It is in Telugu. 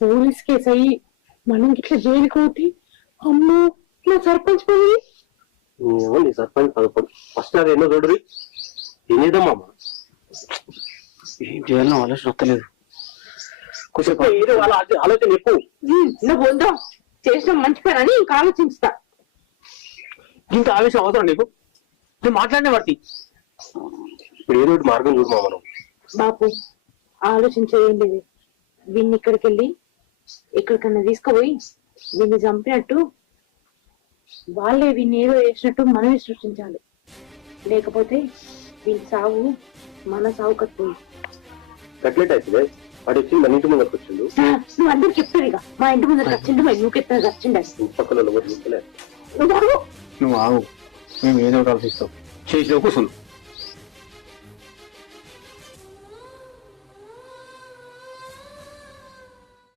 పోలీస్ కేసు అయ్యి మనం ఇట్లా జైలుకి పోతే అమ్మో నా సర్పంచ్ పని నీ సర్పంచ్ పదపడు ఫస్ట్ అది ఎన్నో చూడరు ఏం చేద్దామా ఏం చేయాలని ఆలోచన వస్తలేదు కొంచెం ఏదో వాళ్ళ ఆలోచన ఎక్కువ నువ్వు ఉందో చేసిన మంచి పని అని ఇంకా ఆలోచిస్తా. ఇంత ఆవేశం అవసరం నీకు నువ్వు మాట్లాడినే పడుతుంది ఇప్పుడు ఏదో ఒకటి మార్గం చూడమా మనం. బాపు ఆలోచించేయండి వీడిని ఇక్కడికి వెళ్ళి ఎక్కడికన్నా తీసుకుపోయి వీడిని చంపినట్టు వాళ్ళే వీడిని ఏదో వేసినట్టు మనమే సృష్టించాలి. లేకపోతే వీడి సాగు మన సాగు కట్టుకుంది. కట్లెట్ అయితే వాడు వచ్చి మన ఇంటి ముందరకు వచ్చిండు. నువ్వు అందరు చెప్తారు ఇక మా ఇంటి ముందర వచ్చిండు మరి నువ్వుకెత్తా వచ్చిండు పక్కన నువ్వు ఆగు మేము ఏదో ఒకటి ఆలోచిస్తాం చేసిన కూర్చున్నాం.